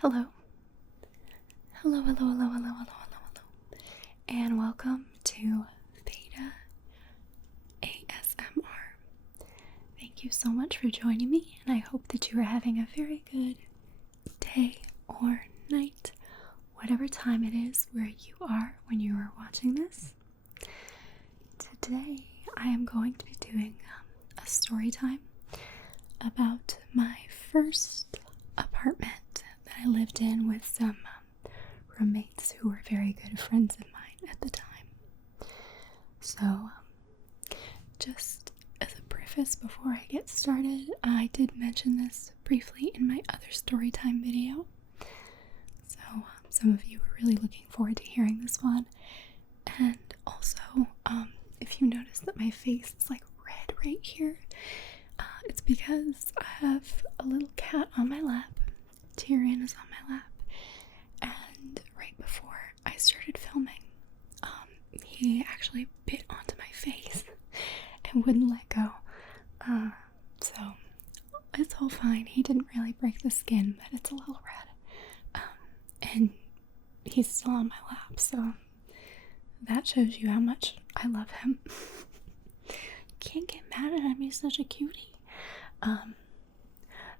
Hello. Hello. And welcome to Veda ASMR. Thank you so much for joining me, and I hope that you are having a very good day or night, whatever time it is where you are when you are watching this. Today, I am going to be doing a story time about my first apartment that I lived in with some roommates who were very good friends of mine at the time. So, just as a preface before I get started, I did mention this briefly in my other story time video. So, some of you were really looking forward to hearing this one. And also, if you notice that my face is like red right here, it's because I have a little cat on my lap. Tyrion is on my lap. And right before I started filming, he actually bit onto my face and wouldn't let go. So it's all fine. He didn't really break the skin, but it's a little red. And he's still on my lap, so that shows you how much I love him. Can't get mad at him, he's such a cutie.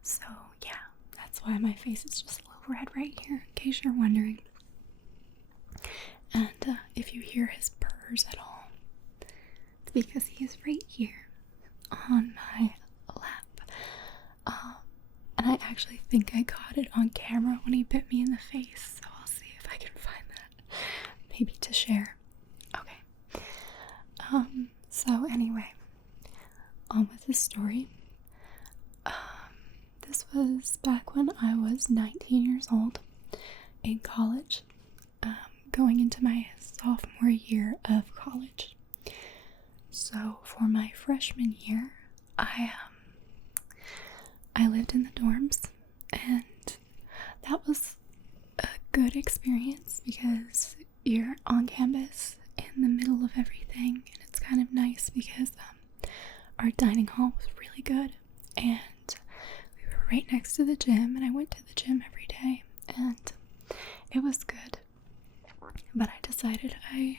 So yeah, that's why my face is just a little red right here, in case you're wondering. And if you hear his purrs at all, it's because he is right here on my lap. And I actually think I got it on camera when he bit me in the face, so I'll see if I can find that, maybe to share. Okay. So anyway, on with the story. This was back when I was 19 years old, in college, going into my sophomore year of college. So for my freshman year, I lived in the dorms, and that was a good experience because you're on campus in the middle of everything, and it's kind of nice because our dining hall was really good, and we were right next to the gym, and I went to the gym every day, and it was good. But I decided I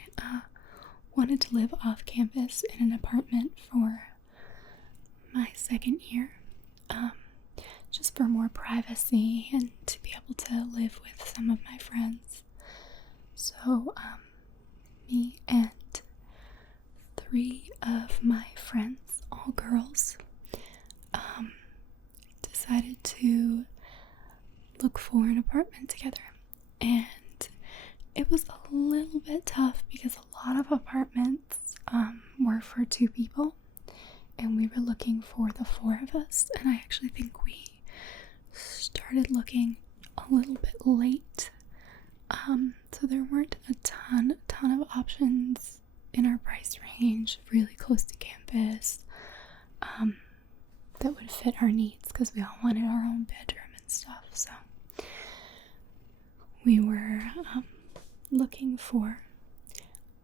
wanted to live off campus in an apartment for my second year, just for more privacy and to be able to live with some of my friends. So me and 3 of my friends, all girls, decided to look for an apartment together. And it was a little bit tough because a lot of apartments were for 2 people, and we were looking for the 4 of us. And I actually think we started looking a little bit late, so there weren't a ton of options in our price range, really close to campus, that would fit our needs, because we all wanted our own bedroom and stuff. So we were looking for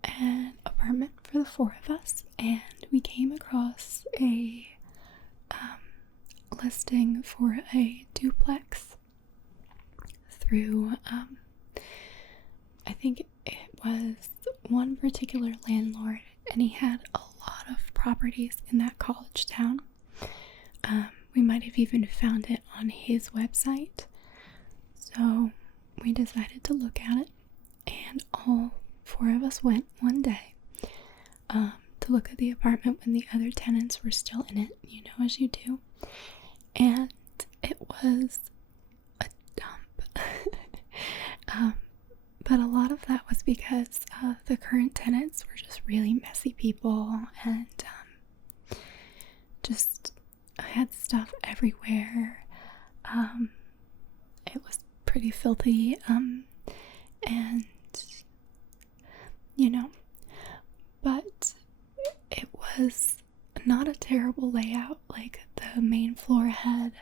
an apartment for the 4 of us, and we came across a listing for a duplex through I think it was one particular landlord, and he had a lot of properties in that college town. We might have even found it on his website, so we decided to look at it, and all 4 of us went one day to look at the apartment when the other tenants were still in it, as you do, and it was a dump. But a lot of that was because the current tenants were just really messy people, and just had stuff everywhere. It was pretty filthy, and but it was not a terrible layout. Like, the main floor had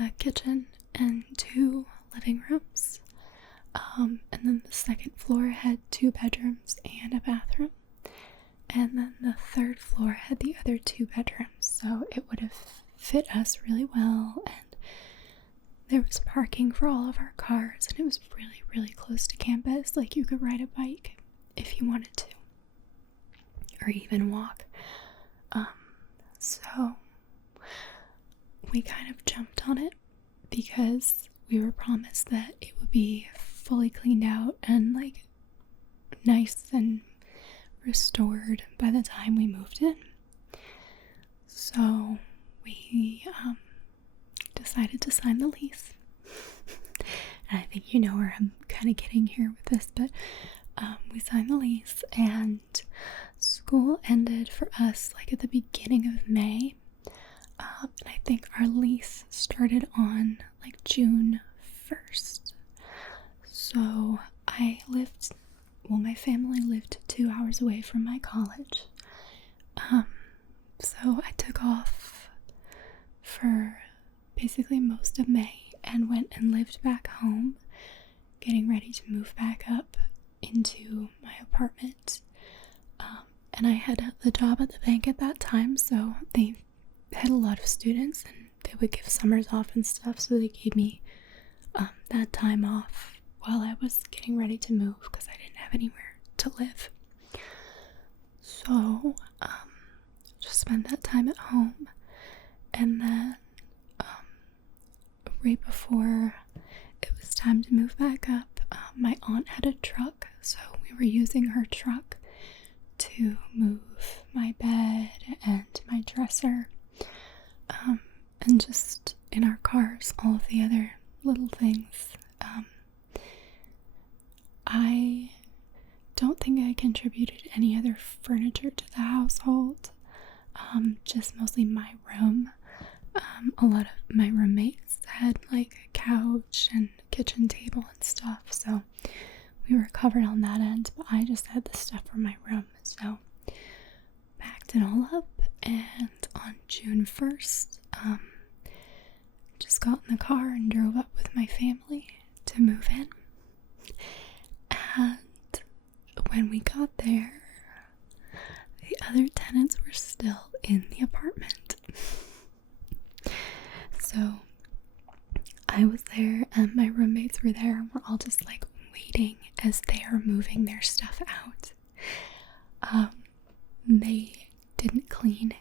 a kitchen and 2 living rooms. And then the second floor had 2 bedrooms and a bathroom. And then the third floor had the other 2 bedrooms. So it would have fit us really well. And there was parking for all of our cars, and it was really, really close to campus. Like, you could ride a bike if you wanted to, or even walk. So we kind of jumped on it because we were promised that it would be fully cleaned out and like nice and restored by the time we moved in. So we decided to sign the lease. And I think you know where I'm kind of getting here with this, but we signed the lease, and school ended for us like at the beginning of May. And I think our lease started on like June 1st. So my family lived 2 hours away from my college. So I took off for basically most of May and went and lived back home, getting ready to move back up into my apartment. And I had the job at the bank at that time, so they had a lot of students and they would give summers off and stuff, so they gave me that time off while I was getting ready to move because I didn't have anywhere to live. So just spent that time at home, and then right before it was time to move back up, my aunt had a truck, so we were using her truck to move my bed and my dresser, and just in our cars, all of the other little things. I don't think I contributed any other furniture to the household, just mostly my room. A lot of my roommates had like a couch and a kitchen table and stuff, so we were covered on that end, but I just had the stuff for my room. So packed it all up, and on June 1st, just got in the car and drove up with my family to move in. And when we got there, the other tenants were still in the apartment. So I was there and my roommates were there, and we're all just like waiting as they are moving their stuff out. They didn't clean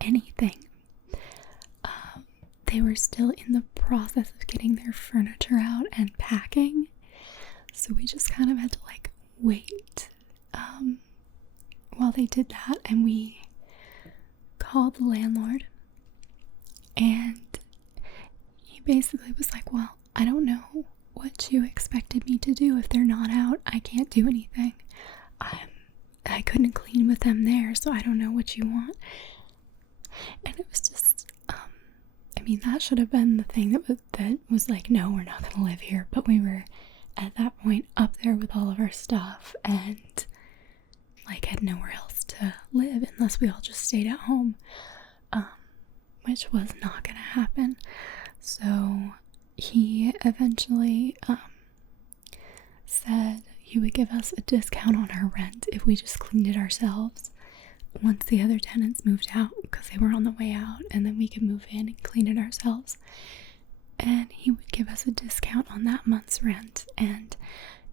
anything. They were still in the process of getting their furniture out and packing, so we just kind of had to like wait while they did that. And we called the landlord, and he basically was like, well, I don't know what you expected me to do. If they're not out, I can't do anything. I couldn't clean with them there, so I don't know what you want. And it was just, that should have been the thing that was like, no, we're not gonna live here. But we were at that point up there with all of our stuff, and like had nowhere else to live unless we all just stayed at home, which was not gonna happen. So he eventually said he would give us a discount on our rent if we just cleaned it ourselves once the other tenants moved out, because they were on the way out, and then we could move in and clean it ourselves. And he would give us a discount on that month's rent, and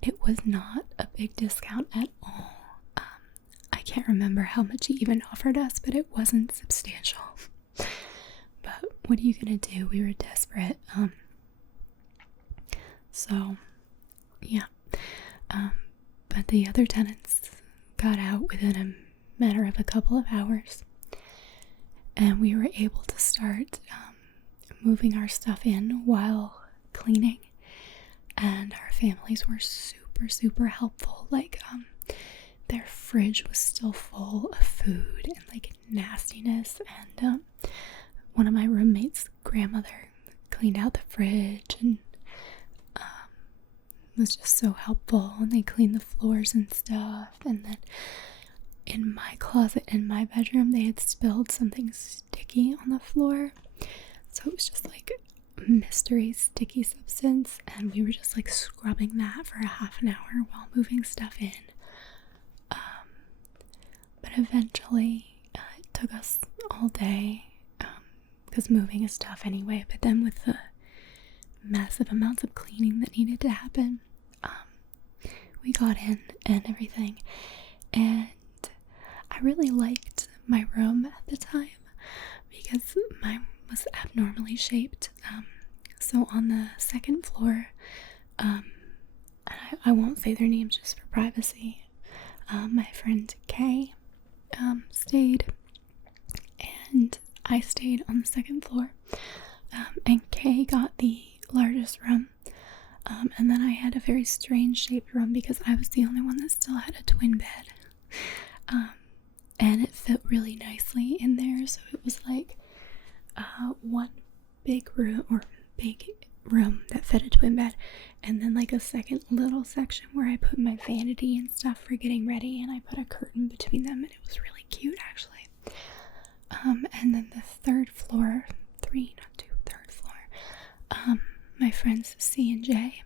it was not a big discount at all. I can't remember how much he even offered us, but it wasn't substantial. But what are you gonna do? We were desperate. So yeah. But the other tenants got out within a matter of a couple of hours, and we were able to start moving our stuff in while cleaning. And our families were super, super helpful. Like, their fridge was still full of food and like nastiness, and one of my roommates' grandmother cleaned out the fridge and was just so helpful, and they cleaned the floors and stuff. And then in my closet in my bedroom, they had spilled something sticky on the floor, so it was just like mystery sticky substance, and we were just like scrubbing that for a half an hour while moving stuff in. But eventually it took us all day, because moving is tough anyway. But then with the massive amounts of cleaning that needed to happen. We got in and everything, and I really liked my room at the time because mine was abnormally shaped. So on the second floor, I won't say their names just for privacy, my friend Kay stayed, and I stayed on the second floor, and Kay got the largest room, and then I had a very strange shaped room because I was the only one that still had a twin bed, and it fit really nicely in there. So it was like one big room that fit a twin bed, and then like a second little section where I put my vanity and stuff for getting ready, and I put a curtain between them, and it was really cute actually. And then the third floor, third floor, my friends C and J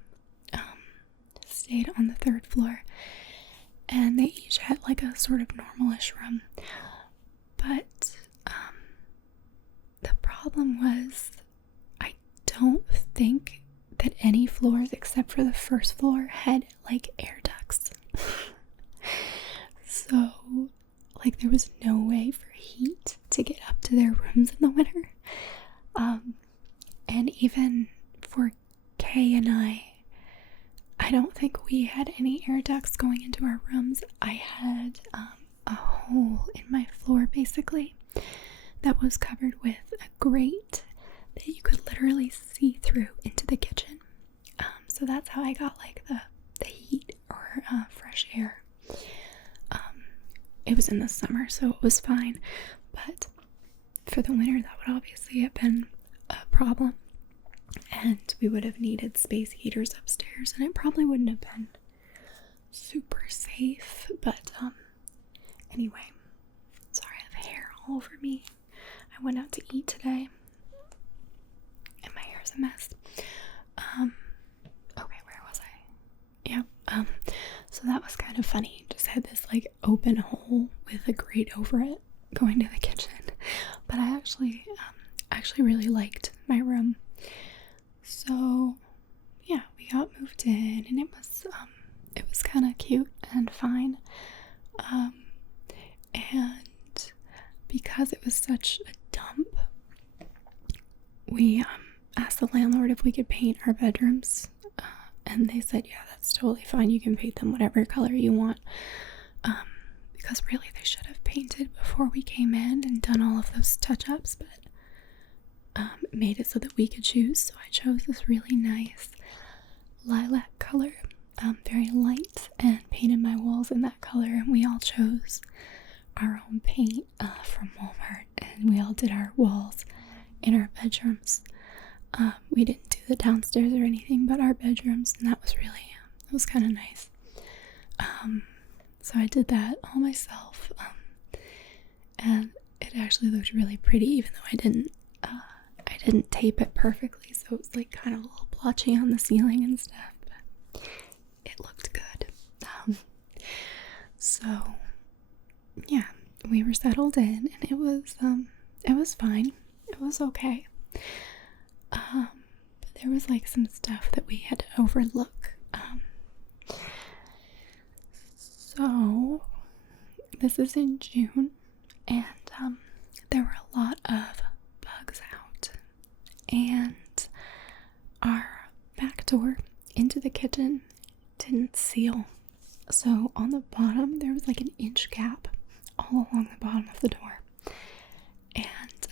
stayed on the third floor, and they each had like a sort of normalish room, but the problem was I don't think that any floors except for the first floor had like air ducts. So like there was no way for heat to get up to their rooms in the winter. And even for Kay and I don't think we had any air ducts going into our rooms. I had a hole in my floor basically that was covered with a grate that you could literally see through into the kitchen. So that's how I got like the heat or fresh air. It was in the summer, so it was fine, but for the winter that would obviously have been a problem, and we would have needed space heaters upstairs, and it probably wouldn't have been super safe. But anyway, sorry, I have hair all over me. I went out to eat today and my hair's a mess. Okay, where was I? Yeah, so that was kind of funny. Just had this like open hole with a grate over it going to the kitchen. But I actually really liked my room. So yeah, we got moved in, and it was kind of cute and fine. And because it was such a dump, we asked the landlord if we could paint our bedrooms, and they said, yeah, that's totally fine, you can paint them whatever color you want, because really they should have painted before we came in and done all of those touch-ups, but made it so that we could choose. So I chose this really nice lilac color, very light, and painted my walls in that color, and we all chose our own paint from Walmart, and we all did our walls in our bedrooms. We didn't do the downstairs or anything, but our bedrooms, and that was kind of nice. So I did that all myself, and it actually looked really pretty, even though I didn't tape it perfectly, so it was like kind of a little blotchy on the ceiling and stuff, but it looked good. So yeah, we were settled in, and it was fine. It was okay. But there was like some stuff that we had to overlook. So this is in June, and there were a lot of bugs out, and our back door into the kitchen didn't seal. So on the bottom there was like an inch gap all along the bottom of the door, and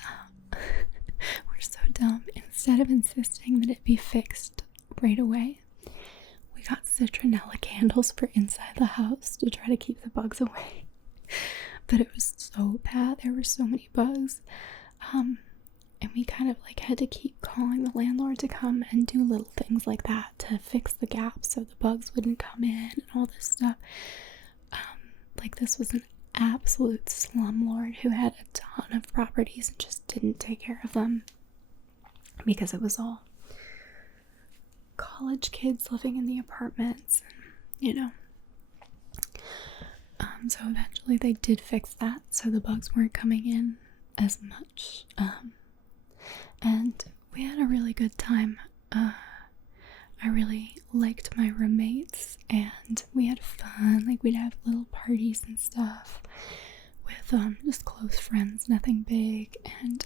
we're so dumb. Instead of insisting that it be fixed right away, we got citronella candles for inside the house to try to keep the bugs away. But it was so bad. There were so many bugs. And we kind of like had to keep calling the landlord to come and do little things like that to fix the gaps so the bugs wouldn't come in and all this stuff. Like this was an absolute slumlord who had a ton of properties and just didn't take care of them because it was all college kids living in the apartments, you know. So eventually they did fix that so the bugs weren't coming in as much. And we had a really good time I really liked my roommates, and we had fun. Like, we'd have little parties and stuff with just close friends, nothing big, and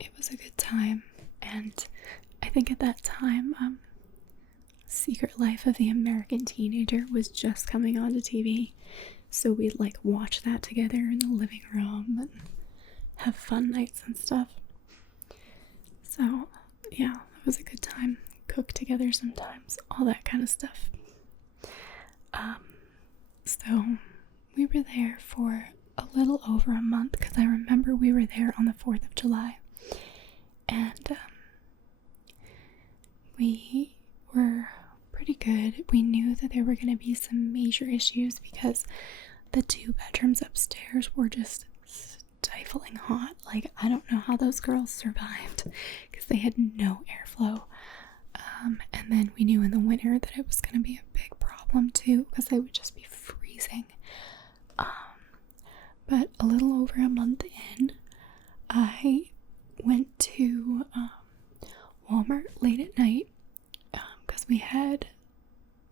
it was a good time. And I think at that time, Secret Life of the American Teenager was just coming onto TV, so we'd like watch that together in the living room and have fun nights and stuff. So yeah, it was a good time. Cook together sometimes, all that kind of stuff. So we were there for a little over a month, because I remember we were there on the 4th of July, and we were pretty good. We knew that there were going to be some major issues because the 2 bedrooms upstairs were just stifling hot. Like, I don't know how those girls survived, because they had no airflow. And then we knew in the winter that it was going to be a big problem too, because they would just be freezing. But a little over a month in, I went to Walmart late at night, because we had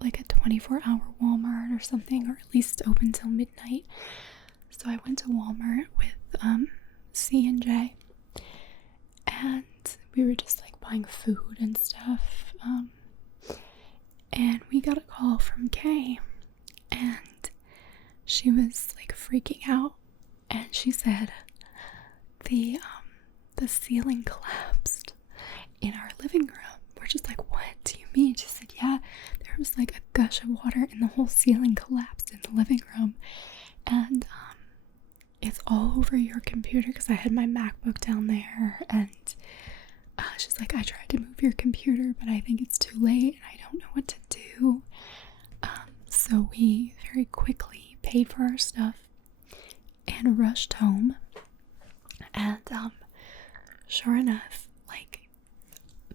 like a 24-hour Walmart or something, or at least open till midnight. So I went to Walmart with C&J, and we were just like buying food and stuff. And we got a call from Kay, and she was like freaking out, and she said the ceiling collapsed in our living room. We're just like, what do you mean? She said, yeah, there was like a gush of water and the whole ceiling collapsed in the living room, and it's all over your computer, because I had my MacBook down there, and she's like, I tried to move your computer, but I think it's too late and I don't know what to do. So we very quickly paid for our stuff and rushed home, and sure enough, like,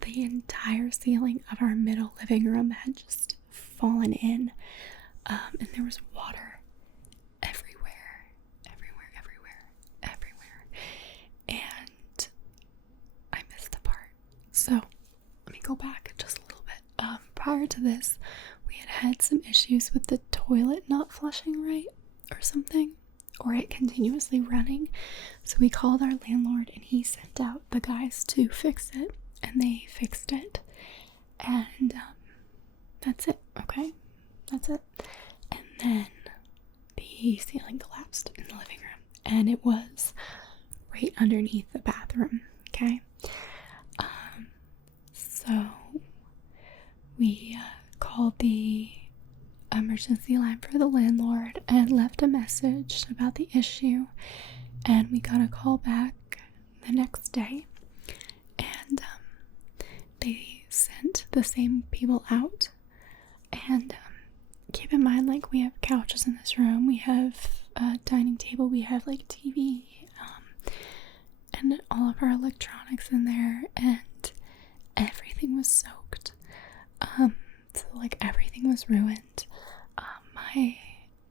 the entire ceiling of our middle living room had just fallen in, and there was water everywhere, and I missed the part. So let me go back just a little bit. Prior to this, we had some issues with the toilet not flushing right or something, or it continuously running. So we called our landlord, and he sent out the guys to fix it, and they fixed it, and that's it. Okay, that's it. And then the ceiling collapsed in the living room, and it was right underneath the bathroom. Okay, so we called the emergency line for the landlord and left a message about the issue, and we got a call back the next day, and they sent the same people out. And keep in mind, like, we have couches in this room, we have a dining table, we have like TV, and all of our electronics in there, and everything was soaked. So like, everything was ruined. My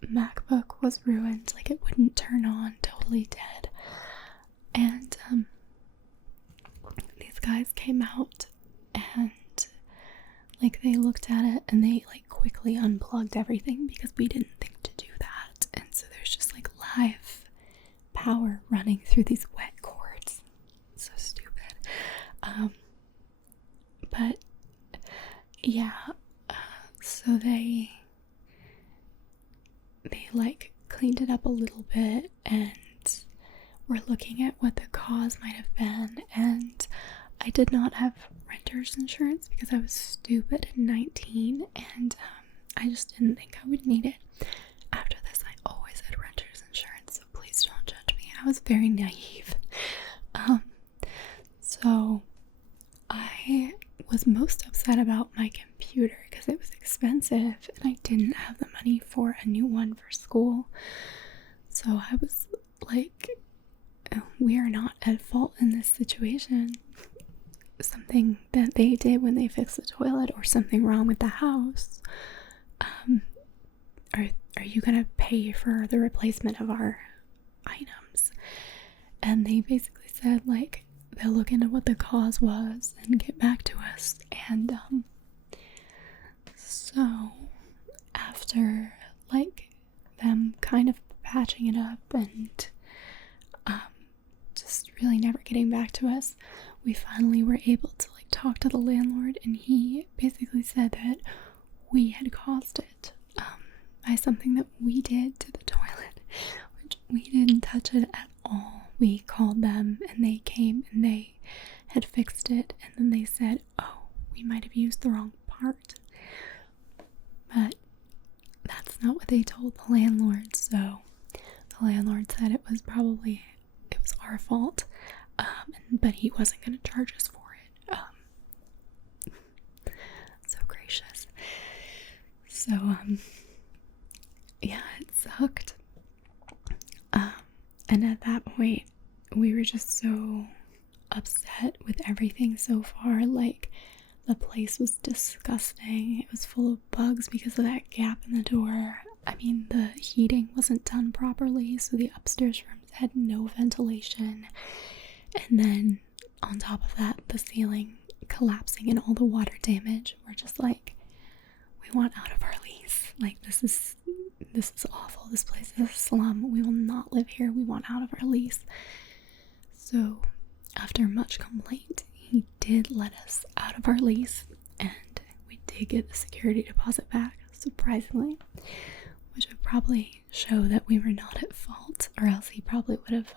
MacBook was ruined, like, it wouldn't turn on, totally dead. And these guys came out, and like, they looked at it, and they like quickly unplugged everything, because we didn't think to do that. And so there's just like live power running through these wet cords. So stupid. But yeah, so they like cleaned it up a little bit, and were looking at what the cause might have been. And I did not have renter's insurance because I was stupid and 19, and I just didn't think I would need it. After this, I always had renter's insurance, so please don't judge me. I was very naive. So I was most upset about my computer because it was expensive, and I didn't have the money for a new one for school. So I was like, we are not at fault in this situation. Something that they did when they fixed the toilet, or something wrong with the house. Are you gonna pay for the replacement of our items? And they basically said, like, they'll look into what the cause was and get back to us. And so after like them kind of patching it up and just really never getting back to us, we finally were able to like talk to the landlord, and he basically said that we had caused it by something that we did to the toilet, which we didn't touch it at all. We called them and they came and they had fixed it, and then they said, oh, we might have used the wrong part. But that's not what they told the landlord, so the landlord said it was our fault, but he wasn't going to charge us for it. So gracious. So, yeah, it sucked. And at that point, we were just so upset with everything so far. Like, the place was disgusting. It was full of bugs because of that gap in the door. I mean, the heating wasn't done properly, so the upstairs rooms had no ventilation. And then, on top of that, the ceiling collapsing and all the water damage. We're just like, we want out of our lease. Like, this is awful. This place is a slum. We will not live here. We want out of our lease. So, after much complaint, he did let us out of our lease, and we did get the security deposit back, surprisingly, which would probably show that we were not at fault, or else he probably would have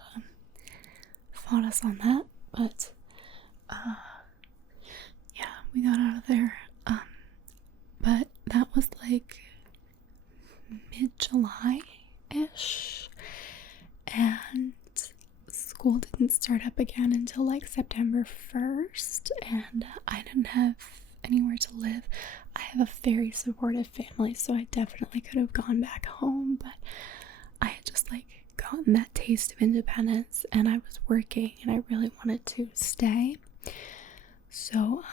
fought us on that. But yeah, we got out of there. But that was like mid-July-ish, and school didn't start up again until like September 1st, and I didn't have anywhere to live. I have a very supportive family, so I definitely could have gone back home, but I had just like gotten that taste of independence, and I was working, and I really wanted to stay. So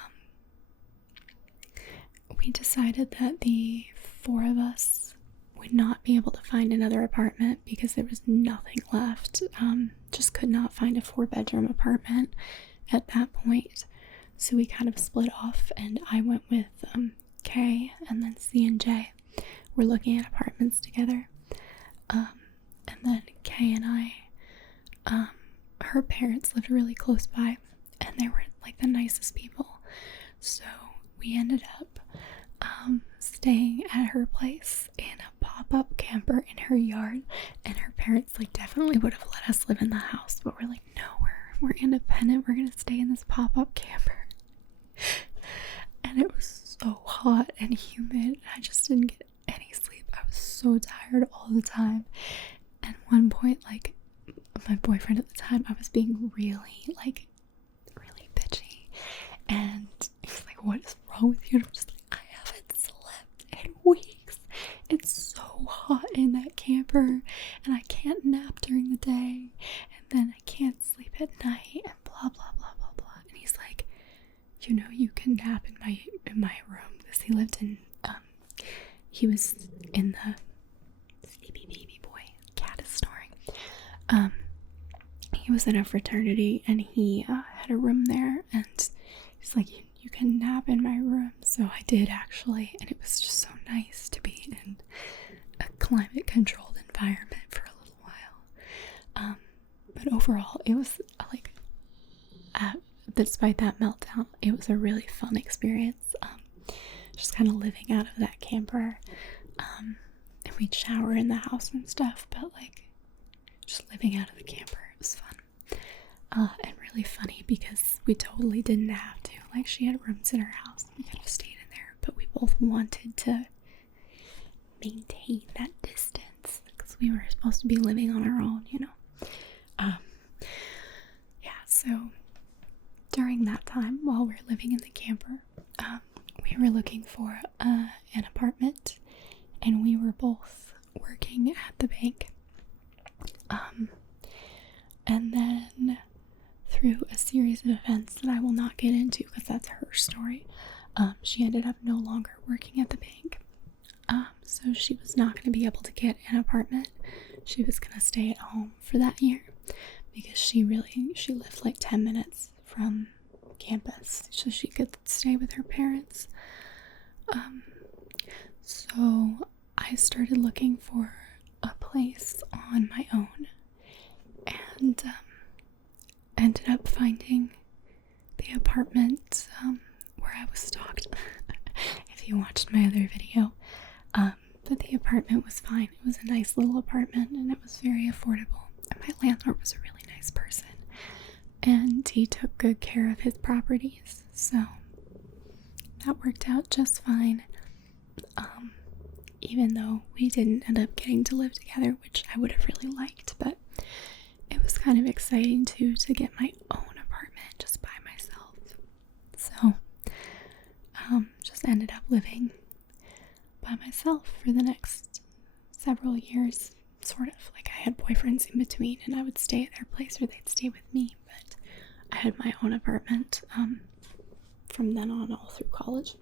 we decided that the 4 of us would not be able to find another apartment because there was nothing left. Just could not find a 4-bedroom apartment at that point. So we kind of split off, and I went with Kay, and then C and J were looking at apartments together. And then Kay and I, her parents lived really close by, and they were like the nicest people. So we ended up staying at her place in a pop-up camper in her yard, and her parents like definitely would have let us live in the house, but we're like, no, we're independent, we're gonna stay in this pop-up camper. And it was so hot and humid, I just didn't get any sleep. I was so tired all the time. At one point, like, my boyfriend at the time, I was being really bitchy, and he's like, what is wrong with you? And I'm just like, I haven't slept in weeks. It's so hot in that camper, and I can't nap during the day, and then I can't sleep at night, and blah blah blah blah blah. And he's like, you know, you can nap in my room, because he lived in he was in the sleepy baby boy, cat is snoring. He was in a fraternity, and he had a room there, and he's like, you can nap in my room. So I did, actually, and it was just so nice to be in a climate controlled environment for a little while. But overall, it was like, despite that meltdown, it was a really fun experience. Just kind of living out of that camper, and we'd shower in the house and stuff, but like just living out of the camper, it was fun. And really funny because we totally didn't have to. Like, she had rooms in her house, we could have stayed in there, but we both wanted to maintain that distance because we were supposed to be living on our own, you know. Yeah, so during that time, while we were living in the camper, we were looking for an apartment, and we were both working at the bank. And then through a series of events that I will not get into because that's her story, she ended up no longer working at the bank. So she was not going to be able to get an apartment. She was going to stay at home for that year because she lived like 10 minutes from campus so she could stay with her parents. So I started looking for a place on my own, and ended up finding the apartment where I was stalked. If you watched my other video, but the apartment was fine. It was a nice little apartment, and it was very affordable, and my landlord was a really nice person, and he took good care of his properties, so that worked out just fine. Even though we didn't end up getting to live together, which I would have really liked, but it was kind of exciting too to get my own apartment just by myself. So just ended up living by myself for the next several years, sort of. Like, I had boyfriends in between, and I would stay at their place or they'd stay with me, but I had my own apartment from then on, all through college,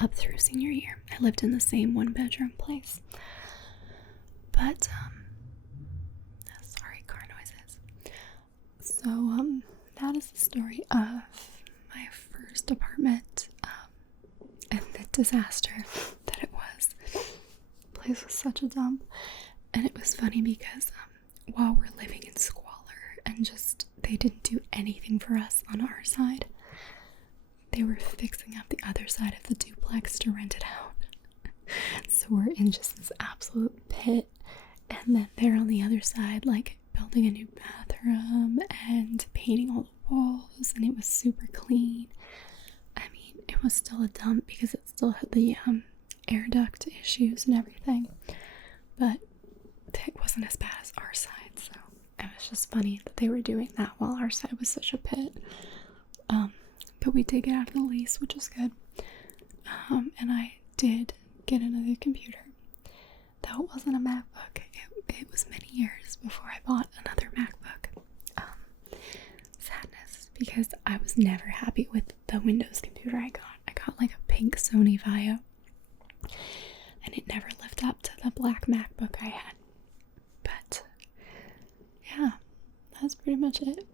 up through senior year. I lived in the same one-bedroom place. But sorry, car noises. So that is the story of my first apartment, and the disaster that it was. The place was such a dump, and it was funny because while we're living in squalor and just they didn't do anything for us on our side, they were fixing up the other side of the duplex to rent it out. So we're in just this absolute pit, and then they're on the other side, like, building a new bathroom and painting all the walls, and it was super clean. I mean, it was still a dump because it still had the air duct issues and everything, but it wasn't as bad as our side, so it was just funny that they were doing that while our side was such a pit. But we did get out of the lease, which was good. And I did get another computer. Though it wasn't a MacBook. It was many years before I bought another MacBook. Sadness, because I was never happy with the Windows computer I got. I got like a pink Sony Vaio, and it never lived up to the black MacBook I had. But yeah, that's pretty much it.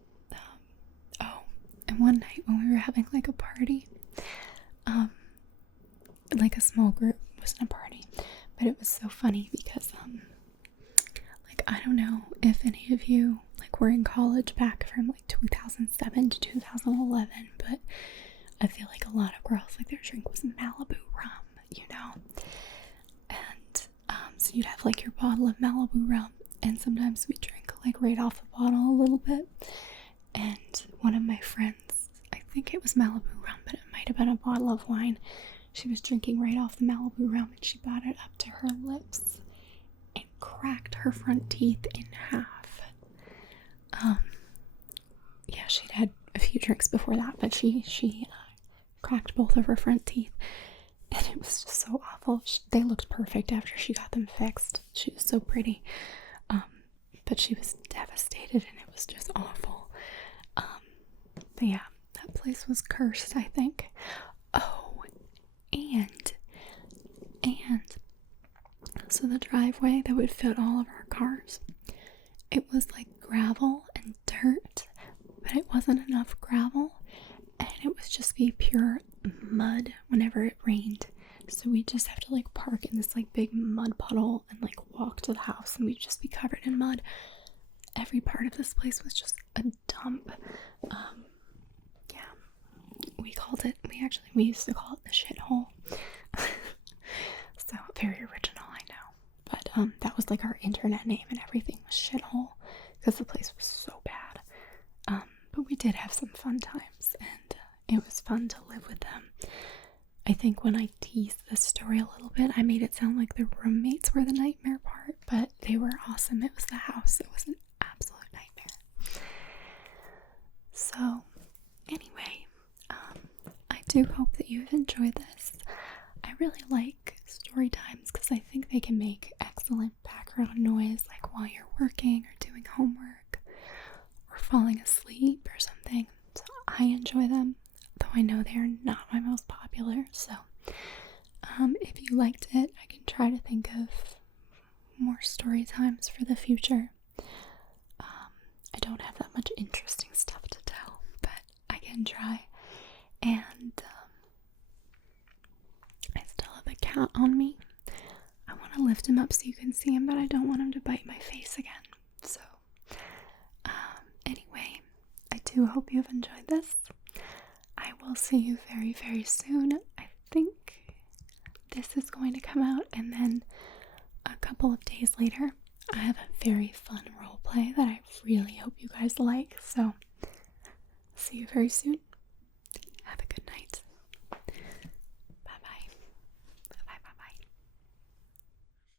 And one night when we were having like a party, like a small group, it wasn't a party, but it was so funny because like, I don't know if any of you like were in college back from like 2007 to 2011, but I feel like a lot of girls, like, their drink was Malibu rum, you know. And so you'd have like your bottle of Malibu rum, and sometimes we drink like right off the bottle a little bit. And one of my friends, I think it was Malibu rum, but it might have been a bottle of wine, she was drinking right off the Malibu rum, and she brought it up to her lips and cracked her front teeth in half. Yeah, she'd had a few drinks before that, but she cracked both of her front teeth, and it was just so awful. They looked perfect after she got them fixed. She was so pretty, but she was devastated, and it was just awful. But yeah, that place was cursed, I think. Oh, and so the driveway that would fit all of our cars, it was like gravel and dirt, but it wasn't enough gravel, and it would just be pure mud whenever it rained. So we'd just have to like park in this like big mud puddle and like walk to the house, and we'd just be covered in mud. Every part of this place was just a dump. We used to call it the shithole. So very original, I know. But that was like our internet name, and everything was shithole because the place was so bad. But we did have some fun times, and it was fun to live with them. I think when I teased this story a little bit, I made it sound like the roommates were the nightmare part, but they were awesome. It was the house that was an absolute nightmare. So, anyway, I do hope that you've enjoyed this. I really like story times because I think they can make excellent background noise, like while you're working or doing homework or falling asleep or something. So I enjoy them, though I know they are not my most popular. So if you liked it, I can try to think of more story times for the future. I don't have that much interesting stuff to tell, but skin dry. And I still have the cat on me. I want to lift him up so you can see him, but I don't want him to bite my face again. So, anyway, I do hope you've enjoyed this. I will see you very, very soon. I think this is going to come out, and then a couple of days later, I have a very fun role play that I really hope you guys like. So, see you very soon.